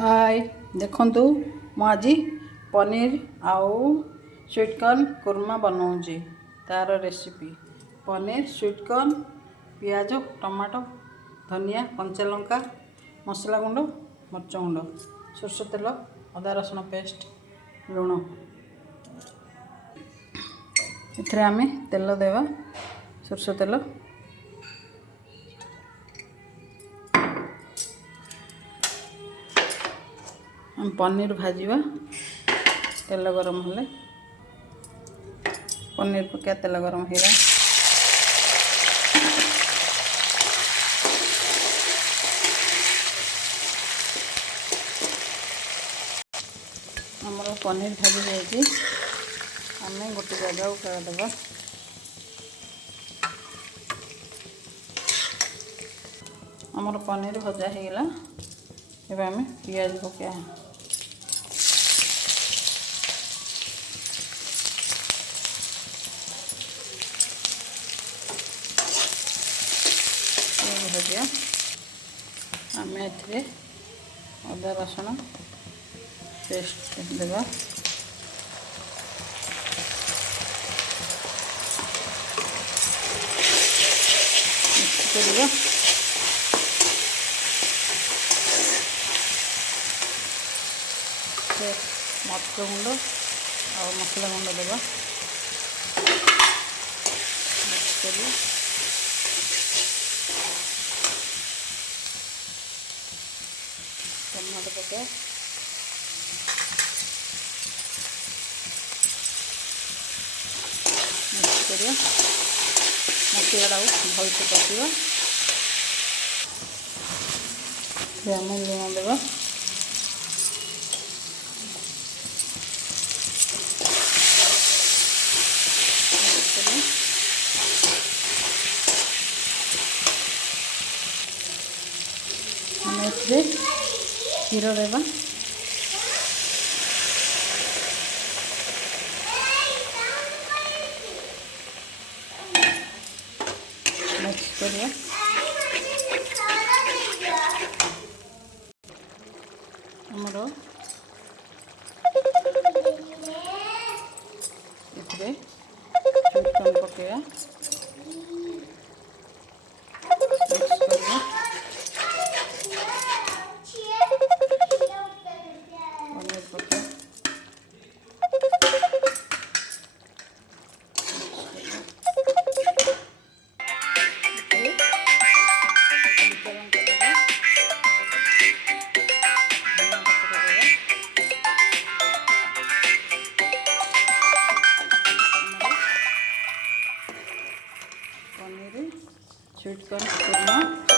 हाय देखंतु मु आज पनीर आउ स्वीट कॉर्न कुरमा बनाऊँगी। तार रेसिपी पनीर स्वीट कॉर्न पियाज टमाटो धनिया कंचा लंका मसला गुंड मरच गुंड सोरष तेल अदा रसुण पेस्ट लुण एथरे आमे तेल देवा सोरष तेल हम पनीर भाजवा तेल गरम हेले पनीर पका तेल गरम हेला हमर पनीर भाजी जाइए आम गोटे जगह उठादेवा हमर पनीर भजा होगा एवं आम पियाज पका भजिया आम ए अदा रसुण पेस्ट देवा मिक्स करिया मरच गुंड और मसला गुंड देवा मिक्स करिया टमाटो पका मिक्स करिया मसला भलसे कषा आम लुण देवा क्षीर देवा मिक्स करिया हमर एथरे चिकन पकेया मिक्स करिया पनीर पका पनीर स्वीट कॉर्न कुरमा